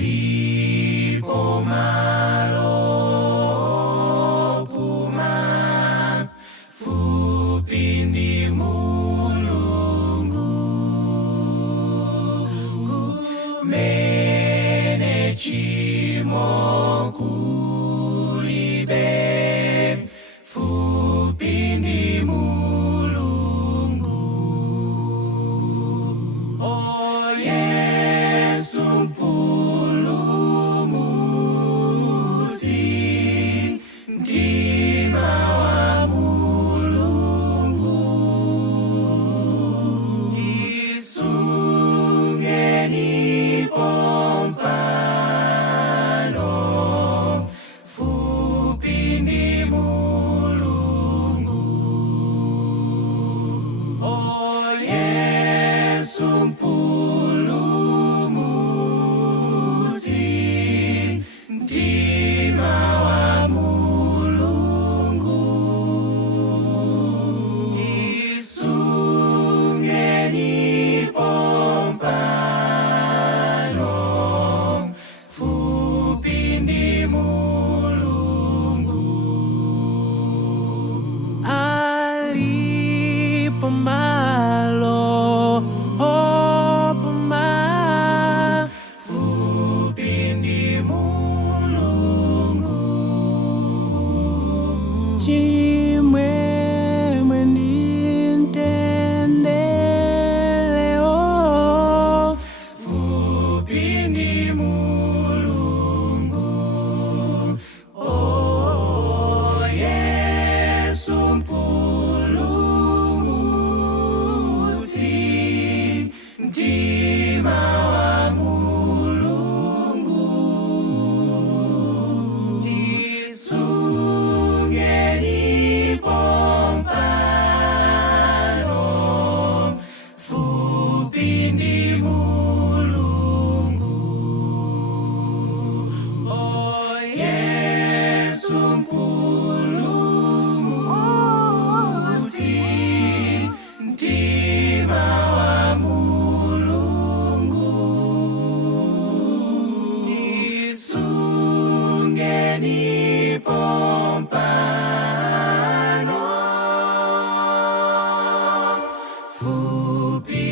Lipo malo puma fupi ndi Mulungu mene chimo kulibe fupi ndi Mulungu. O Yesu mpulumutsi mtima wa Mulungu tisungeni pompano fupi ndi Mulungu. O Yesu mpulumutsi mtima wa Mulungu tisungeni pompano fupi ndi Mulungu. Alipo malo opuma fupi ndi Mulungu. chimwemwe ndi mtendeleo Fupi ndi Mulungu. O Yesu mpulumutsi mtima wa Mulungu tisungeni pompano fupi ndi Mulungu. O Yesu mpulumutsi mtima wa Mulungu tisungeni pompano fupi